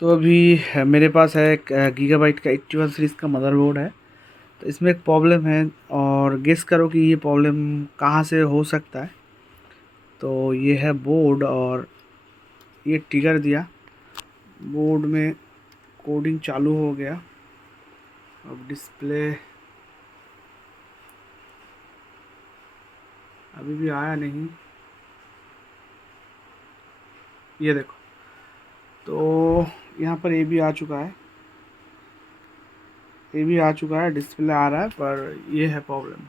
तो अभी मेरे पास है एक गीगाबाइट का 81 सीरीज़ का मदरबोर्ड है। तो इसमें एक प्रॉब्लम है और गेस करो कि ये प्रॉब्लम कहाँ से हो सकता है। तो ये है बोर्ड और ये ट्रिगर दिया, बोर्ड में कोडिंग चालू हो गया। अब डिस्प्ले अभी भी आया नहीं, ये देखो। तो यहाँ पर ए भी आ चुका है, डिस्प्ले आ रहा है, पर ये है प्रॉब्लम।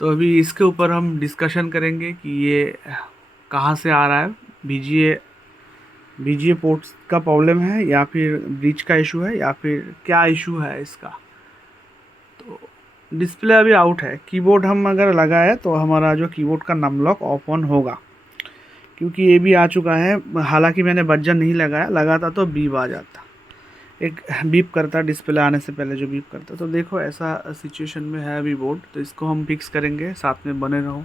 तो अभी इसके ऊपर हम डिस्कशन करेंगे कि ये कहाँ से आ रहा है। बीजीए पोर्ट्स का प्रॉब्लम है या फिर ब्रिज का इशू है या फिर क्या इशू है इसका। तो डिस्प्ले अभी आउट है। कीबोर्ड हम अगर लगाए तो हमारा जो कीबोर्ड का नम लॉक ऑफ ऑन होगा, क्योंकि ये भी आ चुका है। हालांकि मैंने बजर नहीं लगाता तो बीप आ जाता, एक बीप करता डिस्प्ले आने से पहले, जो बीप करता। तो देखो ऐसा सिचुएशन में है अभी बोर्ड, तो इसको हम फिक्स करेंगे, साथ में बने रहो।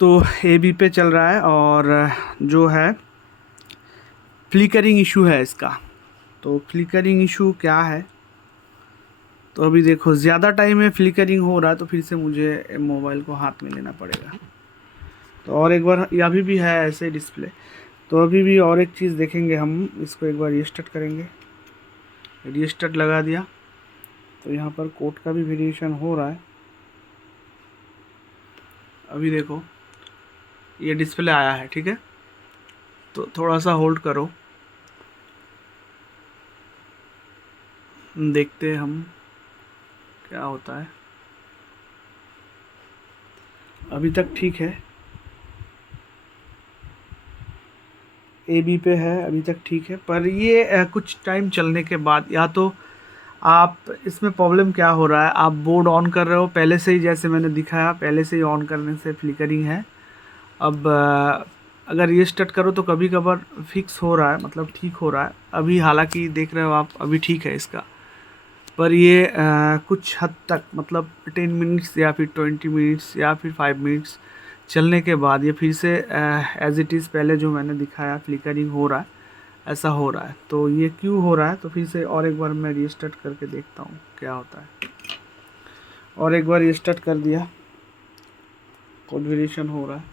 तो ए बी पे चल रहा है और जो है फ्लिकरिंग इशू है इसका। तो फ्लिकरिंग इशू क्या है, तो अभी देखो ज़्यादा टाइम में फ्लिकरिंग हो रहा है, तो फिर से मुझे मोबाइल को हाथ में लेना पड़ेगा। तो और एक बार, ये अभी भी है ऐसे डिस्प्ले। तो अभी भी और एक चीज़ देखेंगे हम, इसको एक बार रीस्टार्ट करेंगे। रीस्टार्ट लगा दिया तो यहाँ पर कोड का भी वेरिएशन हो रहा है। अभी देखो ये डिस्प्ले आया है, ठीक है। तो थोड़ा सा होल्ड करो, देखते हैं हम क्या होता है। अभी तक ठीक है, ए बी पे है, अभी तक ठीक है। पर ये कुछ टाइम चलने के बाद, या तो आप, इसमें प्रॉब्लम क्या हो रहा है, आप बोर्ड ऑन कर रहे हो पहले से ही, जैसे मैंने दिखाया पहले से ही ऑन करने से फ्लिकरिंग है। अब अगर रीस्टार्ट करो तो कभी कभार फिक्स हो रहा है, मतलब ठीक हो रहा है। अभी हालांकि देख रहे हो आप, अभी ठीक है इसका। पर ये कुछ हद तक, मतलब 10 मिनट्स या फिर 20 मिनट्स या फिर 5 मिनट्स चलने के बाद ये फिर से एज इट इज़ पहले जो मैंने दिखाया फ्लिकरिंग हो रहा है, ऐसा हो रहा है। तो ये क्यों हो रहा है, तो फिर से और एक बार मैं रीस्टार्ट करके देखता हूँ क्या होता है। और एक बार रीस्टार्ट कर दिया, कोड वेरिएशन हो रहा है,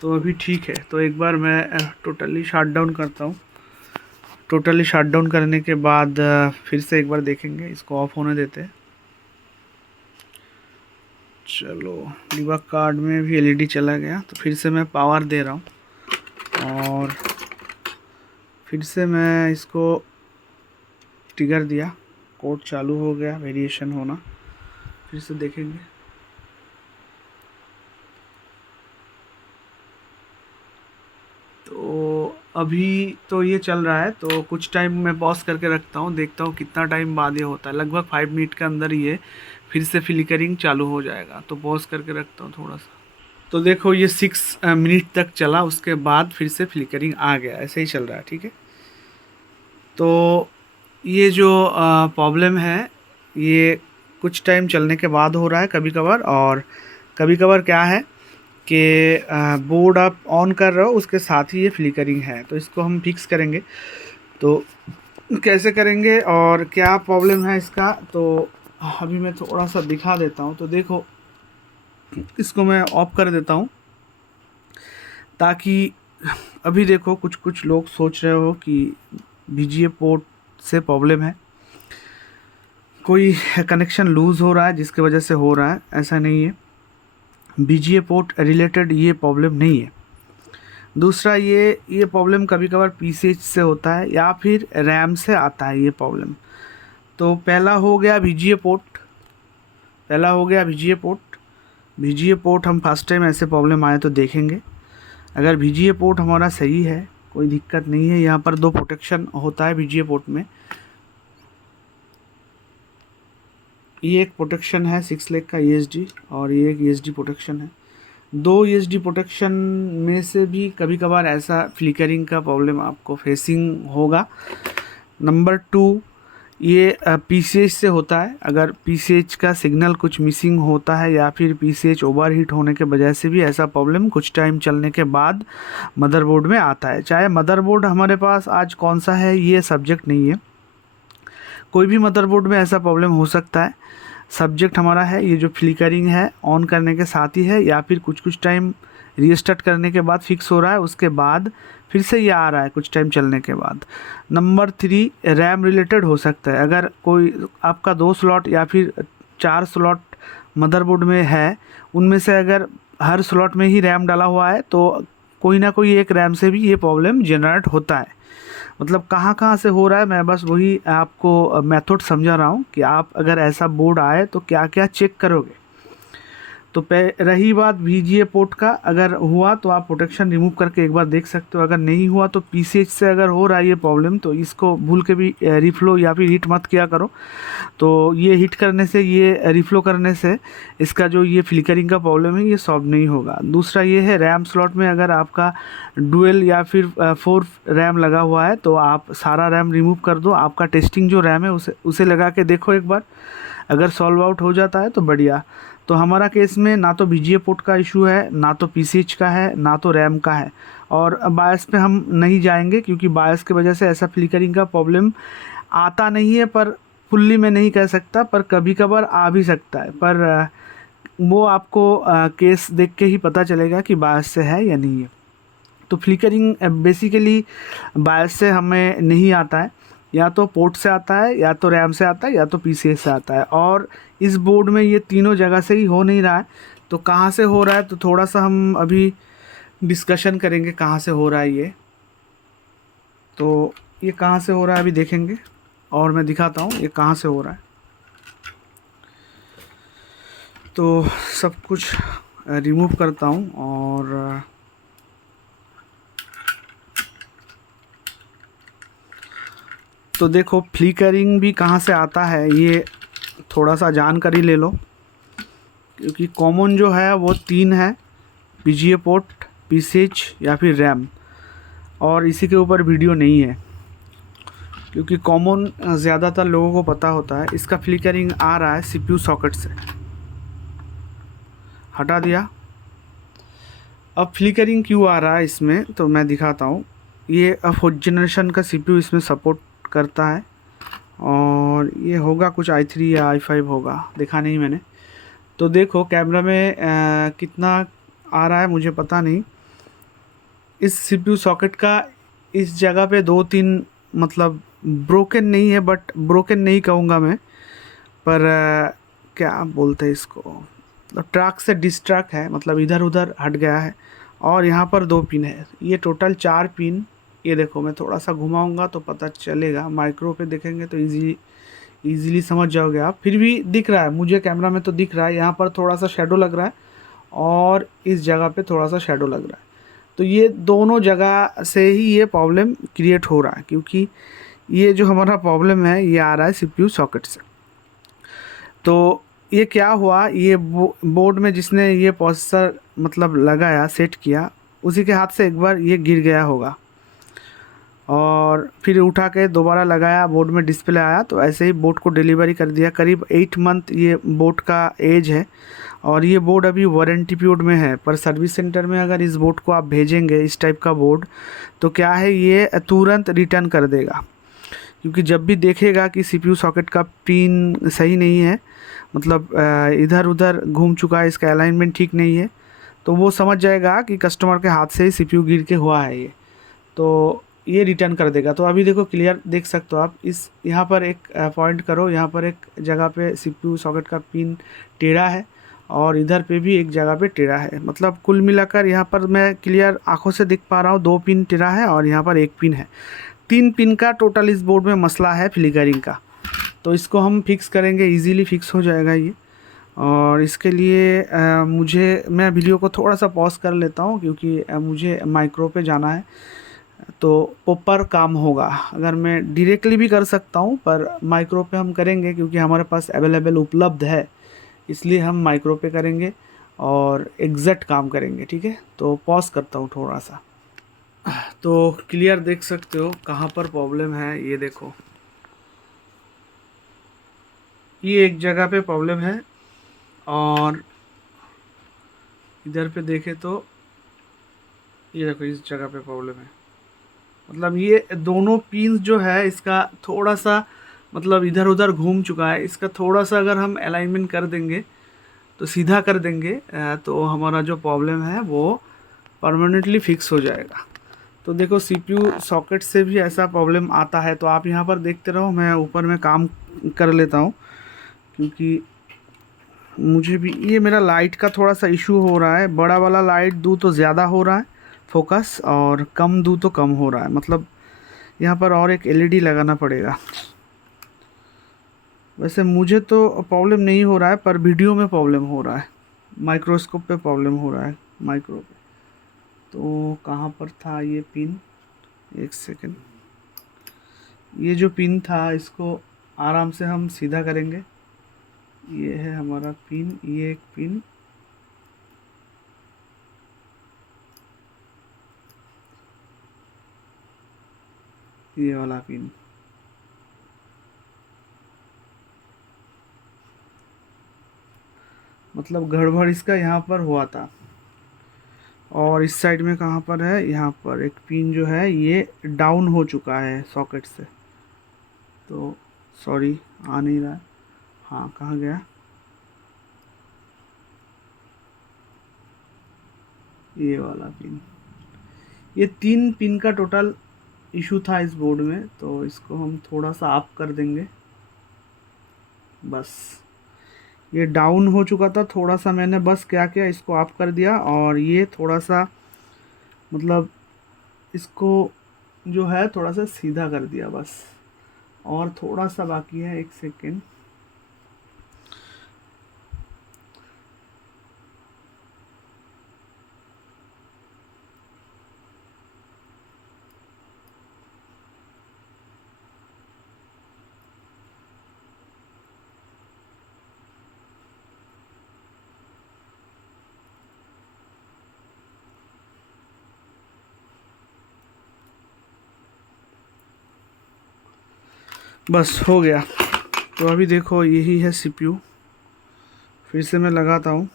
तो अभी ठीक है। तो एक बार मैं टोटली शट डाउन करता हूँ। टोटली शट डाउन करने के बाद फिर से एक बार देखेंगे, इसको ऑफ होने देते हैं। चलो, डिबग कार्ड में भी एलईडी चला गया। तो फिर से मैं पावर दे रहा हूँ और फिर से मैं इसको ट्रिगर दिया, कोड चालू हो गया, वेरिएशन होना। फिर से देखेंगे। तो अभी तो ये चल रहा है, तो कुछ टाइम मैं पॉज करके रखता हूँ, देखता हूँ कितना टाइम बाद ये होता है। लगभग 5 मिनट के अंदर ये फिर से फ्लिकरिंग चालू हो जाएगा। तो पॉज करके रखता हूँ थोड़ा सा। तो देखो ये 6 मिनट तक चला, उसके बाद फिर से फ्लिकरिंग आ गया। ऐसे ही चल रहा है, ठीक है। तो ये जो प्रॉब्लम है, ये कुछ टाइम चलने के बाद हो रहा है कभी कभार। और कभी कभार क्या है कि बोर्ड आप ऑन कर रहे हो, उसके साथ ही ये फ्लिकरिंग है। तो इसको हम फिक्स करेंगे। तो कैसे करेंगे और क्या प्रॉब्लम है इसका, तो अभी मैं थोड़ा सा दिखा देता हूँ। तो देखो, इसको मैं ऑफ कर देता हूँ, ताकि अभी देखो कुछ कुछ लोग सोच रहे हो कि बीजीए पोर्ट से प्रॉब्लम है, कोई कनेक्शन लूज़ हो रहा है जिसकी वजह से हो रहा है। ऐसा नहीं है, बीजीए पोर्ट रिलेटेड ये प्रॉब्लम नहीं है। दूसरा, ये प्रॉब्लम कभी कभार पीसीएच से होता है या फिर रैम से आता है ये प्रॉब्लम। तो पहला हो गया बीजीए पोर्ट, बीजीए पोर्ट हम फर्स्ट टाइम ऐसे प्रॉब्लम आए तो देखेंगे। अगर बीजीए पोर्ट हमारा सही है, कोई दिक्कत नहीं है। यहाँ पर 2 प्रोटेक्शन होता है बीजीए पोर्ट में। ये एक प्रोटेक्शन है 6 लेग का ईएसडी, और ये एक ईएसडी प्रोटेक्शन है। 2 ईएसडी प्रोटेक्शन में से भी कभी कभार ऐसा फ्लिकरिंग का प्रॉब्लम आपको फेसिंग होगा। नंबर 2, ये पीसीएच से होता है। अगर पीसीएच का सिग्नल कुछ मिसिंग होता है या फिर पीसीएच ओवरहीट होने के वजह से भी ऐसा प्रॉब्लम कुछ टाइम चलने के बाद मदरबोर्ड में आता है। चाहे मदरबोर्ड हमारे पास आज कौन सा है ये सब्जेक्ट नहीं है, कोई भी मदरबोर्ड में ऐसा प्रॉब्लम हो सकता है। सब्जेक्ट हमारा है ये जो फ्लिकरिंग है ऑन करने के साथ ही है, या फिर कुछ टाइम रीस्टार्ट करने के बाद फिक्स हो रहा है, उसके बाद फिर से ये आ रहा है कुछ टाइम चलने के बाद। नंबर 3 रैम रिलेटेड हो सकता है। अगर कोई आपका 2 स्लॉट या फिर 4 स्लॉट मदरबोर्ड में है, उनमें से अगर हर स्लॉट में ही रैम डाला हुआ है तो कोई ना कोई एक रैम से भी ये प्रॉब्लम जनरेट होता है। मतलब कहाँ कहाँ से हो रहा है, मैं बस वही आपको मेथड समझा रहा हूँ कि आप अगर ऐसा बोर्ड आए तो क्या क्या चेक करोगे। तो रही बात VGA पोर्ट का, अगर हुआ तो आप प्रोटेक्शन रिमूव करके एक बार देख सकते हो। अगर नहीं हुआ तो PCH से अगर हो रहा है ये प्रॉब्लम तो इसको भूल के भी रिफ्लो या फिर हीट मत किया करो। तो ये हीट करने से, ये रिफ्लो करने से इसका जो ये फ्लिकरिंग का प्रॉब्लम है ये सॉल्व नहीं होगा। दूसरा ये है रैम स्लॉट में अगर आपका डुअल या फिर 4 रैम लगा हुआ है तो आप सारा रैम रिमूव कर दो। आपका टेस्टिंग जो रैम है उसे लगा के देखो एक बार, अगर सॉल्व आउट हो जाता है तो बढ़िया। तो हमारा केस में ना तो VGA पोर्ट का इशू है, ना तो PCH का है, ना तो रैम का है। और बायस पे हम नहीं जाएंगे क्योंकि बायस की वजह से ऐसा फ्लिकरिंग का प्रॉब्लम आता नहीं है, पर फुल्ली मैं नहीं कह सकता, पर कभी कभार आ भी सकता है। पर वो आपको केस देख के ही पता चलेगा कि बायस से है या नहीं है। तो फ्लिकरिंग बेसिकली बायस से हमें नहीं आता है, या तो पोर्ट से आता है, या तो रैम से आता है, या तो PCS से आता है। और इस बोर्ड में ये तीनों जगह से ही हो नहीं रहा है। तो कहाँ से हो रहा है तो थोड़ा सा हम अभी डिस्कशन करेंगे कहाँ से हो रहा है ये। तो ये कहाँ से हो रहा है अभी देखेंगे और मैं दिखाता हूँ ये कहाँ से हो रहा है। तो सब कुछ रिमूव करता हूँ और तो देखो फ्लिकरिंग भी कहाँ से आता है ये थोड़ा सा जानकारी ले लो, क्योंकि कॉमन जो है वो 3 है, VGA पोर्ट, PCH या फिर रैम। और इसी के ऊपर वीडियो नहीं है क्योंकि कॉमन ज़्यादातर लोगों को पता होता है। इसका फ्लिकरिंग आ रहा है CPU सॉकेट से, हटा दिया। अब फ्लिकरिंग क्यों आ रहा है इसमें तो मैं दिखाता हूँ। ये 4th जनरेशन का CPU इसमें सपोर्ट करता है और ये होगा कुछ i3 या i5 होगा, देखा नहीं मैंने। तो देखो कैमरा में कितना आ रहा है मुझे पता नहीं। इस CPU सॉकेट का इस जगह पे 2-3 मतलब ब्रोकन नहीं है, बट ब्रोकन नहीं कहूँगा मैं, पर क्या बोलते हैं इसको, मतलब ट्रैक से डिस्ट्रैक्ट है, मतलब इधर उधर हट गया है। और यहाँ पर 2 पिन है, ये टोटल 4 पिन। ये देखो मैं थोड़ा सा घुमाऊंगा तो पता चलेगा, माइक्रो पे देखेंगे तो इजीली समझ जाओगे आप। फिर भी दिख रहा है मुझे, कैमरा में तो दिख रहा है। यहाँ पर थोड़ा सा शेडो लग रहा है और इस जगह पे थोड़ा सा शेडो लग रहा है। तो ये दोनों जगह से ही ये प्रॉब्लम क्रिएट हो रहा है, क्योंकि ये जो हमारा प्रॉब्लम है ये आ रहा है CPU सॉकेट से। तो ये क्या हुआ, ये बोर्ड में जिसने ये प्रोसेसर मतलब लगाया, सेट किया, उसी के हाथ से एक बार ये गिर गया होगा और फिर उठा के दोबारा लगाया, बोर्ड में डिस्प्ले आया तो ऐसे ही बोर्ड को डिलीवरी कर दिया। करीब 8 मंथ ये बोर्ड का एज है और ये बोर्ड अभी वारंटी पीरियड में है। पर सर्विस सेंटर में अगर इस बोर्ड को आप भेजेंगे, इस टाइप का बोर्ड, तो क्या है ये तुरंत रिटर्न कर देगा। क्योंकि जब भी देखेगा कि CPU सॉकेट का पिन सही नहीं है, मतलब इधर उधर घूम चुका है, इसका अलाइनमेंट ठीक नहीं है, तो वो समझ जाएगा कि कस्टमर के हाथ से ही CPU गिर के हुआ है ये, तो ये रिटर्न कर देगा। तो अभी देखो क्लियर देख सकते हो आप, इस यहाँ पर एक पॉइंट करो, यहाँ पर एक जगह पे CPU सॉकेट का पिन टेढ़ा है और इधर पे भी एक जगह पे टेढ़ा है। मतलब कुल मिलाकर यहाँ पर मैं क्लियर आंखों से दिख पा रहा हूँ, 2 पिन टेढ़ा है और यहाँ पर 1 पिन है। 3 पिन का टोटल इस बोर्ड में मसला है फ्लिकरिंग का। तो इसको हम फिक्स करेंगे, इजीली फिक्स हो जाएगा ये। और इसके लिए मैं वीडियो को थोड़ा सा पॉज कर लेता हूँ क्योंकि मुझे माइक्रो पे जाना है, तो प्रॉपर काम होगा। अगर मैं डायरेक्टली भी कर सकता हूँ पर माइक्रो पे हम करेंगे क्योंकि हमारे पास अवेलेबल उपलब्ध है, इसलिए हम माइक्रो पे करेंगे और एग्जैक्ट काम करेंगे। ठीक है, तो पॉज करता हूँ थोड़ा सा। तो क्लियर देख सकते हो कहाँ पर प्रॉब्लम है, ये देखो ये एक जगह पे प्रॉब्लम है, और इधर पे देखे तो ये देखो इस जगह पे प्रॉब्लम है। मतलब ये दोनों पिन जो है इसका थोड़ा सा मतलब इधर उधर घूम चुका है। इसका थोड़ा सा अगर हम अलाइनमेंट कर देंगे तो सीधा कर देंगे तो हमारा जो प्रॉब्लम है वो परमानेंटली फिक्स हो जाएगा। तो देखो CPU सॉकेट से भी ऐसा प्रॉब्लम आता है। तो आप यहाँ पर देखते रहो, मैं ऊपर में काम कर लेता हूँ, क्योंकि मुझे भी ये मेरा लाइट का थोड़ा सा इशू हो रहा है। बड़ा वाला लाइट दूँ तो ज़्यादा हो रहा है फोकस, और कम दूँ तो कम हो रहा है। मतलब यहाँ पर और एक LED लगाना पड़ेगा। वैसे मुझे तो प्रॉब्लम नहीं हो रहा है, पर वीडियो में प्रॉब्लम हो रहा है, माइक्रोस्कोप पे प्रॉब्लम हो रहा है, माइक्रो पे। तो कहाँ पर था ये पिन, एक सेकेंड। ये जो पिन था इसको आराम से हम सीधा करेंगे। ये है हमारा पिन, ये एक पिन, ये वाला पिन। मतलब गड़बड़ इसका यहाँ पर हुआ था। और इस साइड में कहाँ पर है, यहाँ पर एक पिन जो है ये डाउन हो चुका है सॉकेट से। तो सॉरी, आ नहीं रहा है। हाँ, कहाँ गया, ये वाला पिन। ये 3 पिन का टोटल इशू था इस बोर्ड में। तो इसको हम थोड़ा सा अप कर देंगे। बस ये डाउन हो चुका था थोड़ा सा, मैंने बस क्या किया, इसको अप कर दिया, और ये थोड़ा सा मतलब इसको जो है थोड़ा सा सीधा कर दिया बस। और थोड़ा सा बाकी है, एक सेकेंड। बस हो गया। तो अभी देखो यही है CPU। फिर से मैं लगाता हूँ,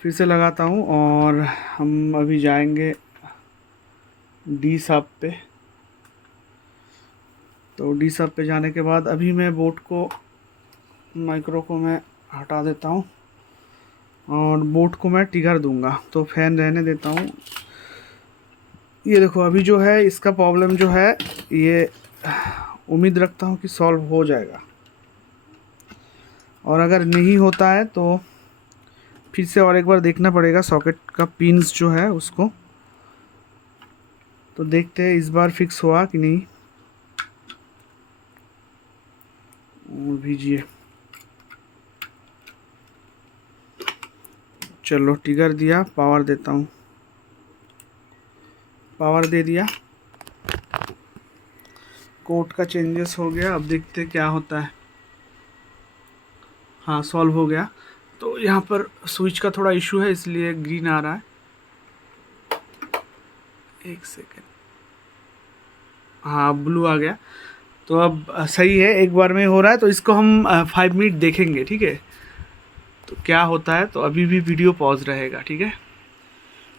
फिर से लगाता हूँ, और हम अभी जाएंगे डी साब पे। तो डी साब पे जाने के बाद अभी मैं बोर्ड को, माइक्रो को मैं हटा देता हूँ, और बोर्ड को मैं ट्रिगर दूंगा। तो फैन रहने देता हूँ। ये देखो अभी जो है इसका प्रॉब्लम जो है ये उम्मीद रखता हूँ कि सॉल्व हो जाएगा। और अगर नहीं होता है तो फिर से और एक बार देखना पड़ेगा सॉकेट का पिन्स जो है उसको। तो देखते हैं इस बार फिक्स हुआ कि नहीं। भेजिए, चलो ट्रिगर दिया, पावर देता हूँ, पावर दे दिया, कोड का चेंजेस हो गया। अब देखते क्या होता है। हाँ, सॉल्व हो गया। तो यहाँ पर स्विच का थोड़ा इशू है इसलिए ग्रीन आ रहा है। एक सेकेंड, हाँ ब्लू आ गया। तो अब सही है, एक बार में हो रहा है। तो इसको हम 5 मिनट देखेंगे, ठीक है। तो क्या होता है, तो अभी भी वीडियो पॉज रहेगा, ठीक है।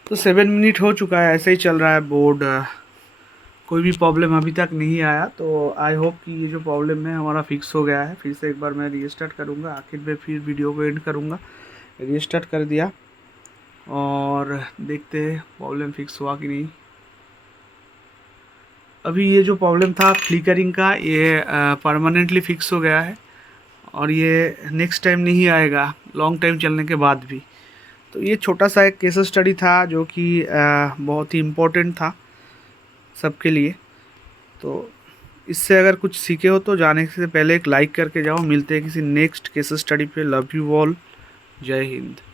तो 7 मिनट हो चुका है, ऐसे ही चल रहा है बोर्ड। कोई भी प्रॉब्लम अभी तक नहीं आया। तो आई होप कि ये जो प्रॉब्लम है हमारा फिक्स हो गया है। फिर से एक बार मैं रीस्टार्ट करूँगा, आखिर में फिर वीडियो को एंड करूँगा। रीस्टार्ट कर दिया, और देखते हैं प्रॉब्लम फिक्स हुआ कि नहीं। अभी ये जो प्रॉब्लम था फ्लिकरिंग का, ये परमानेंटली फिक्स हो गया है, और ये नेक्स्ट टाइम नहीं आएगा लॉन्ग टाइम चलने के बाद भी। तो ये छोटा सा एक केस स्टडी था जो कि बहुत ही इम्पोर्टेंट था सबके लिए। तो इससे अगर कुछ सीखे हो तो जाने से पहले एक लाइक करके जाओ। मिलते हैं किसी नेक्स्ट केस स्टडी पे। लव यू ऑल, जय हिंद।